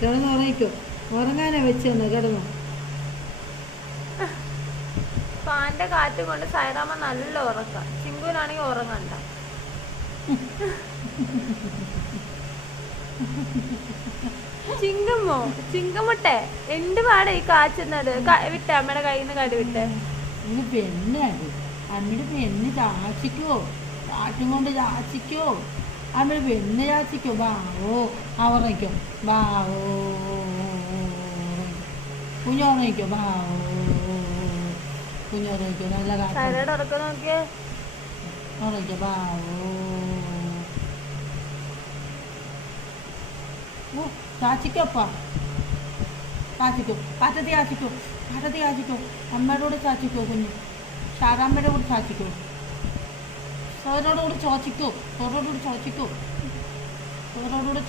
കിടന്ന് ഉറങ്ങിക്കോ. ഉറങ്ങാനാ വെച്ച് തന്നെ, കിടന്നു. ഫാന്റെ കാറ്റും കൊണ്ട് സൈറാമ്മ നല്ല ഉറക്കം. ചിങ്കുനാണെങ്കിൽ ഉറങ്ങണ്ട. ചിങ്കമ്മോ, ചിങ്കമുട്ടെ എന്ത് പാടെ ഈ കാച്ചുന്നത്? വിട്ടെ, അമ്മയുടെ കയ്യിൽ നിന്ന് കടി വിട്ടെ. ഇത് പെണ്ണാണ്. അമ്മയുടെ പെണ്ണ് ചാച്ചിക്കോ, കാറ്റും കൊണ്ട് ചാച്ചിക്കോ. അമ്മയുടെ പെണ്ണ് ചാച്ചിക്കോ. ബാവോ ഉറങ്ങിക്കോ. ബാവോ കുഞ്ഞുറങ്ങിക്കോ. ബാവോ കുഞ്ഞുറങ്ങിക്കോ. നല്ല കാറ്റ് ഉറക്കം നോക്കിയേ. ഉറങ്ങിക്കോ. ബാവോ ചാച്ചിക്കോപ്പാ. ചാച്ചിക്കോ, കാറ്റത്തി ചാച്ചിക്കോ, കാറ്റത്തി ചാച്ചിക്കോ. അമ്മയുടെ കൂടെ ചാച്ചിക്കോ കുഞ്ഞ്. ഷാരാമ്മയുടെ കൂടെ ചാച്ചിക്കോ. സോനോട് കൂടെ ചോച്ചിക്കോ. സോനോട് കൂടെ ചോച്ചിക്കോ. സോനോട് കൂടെ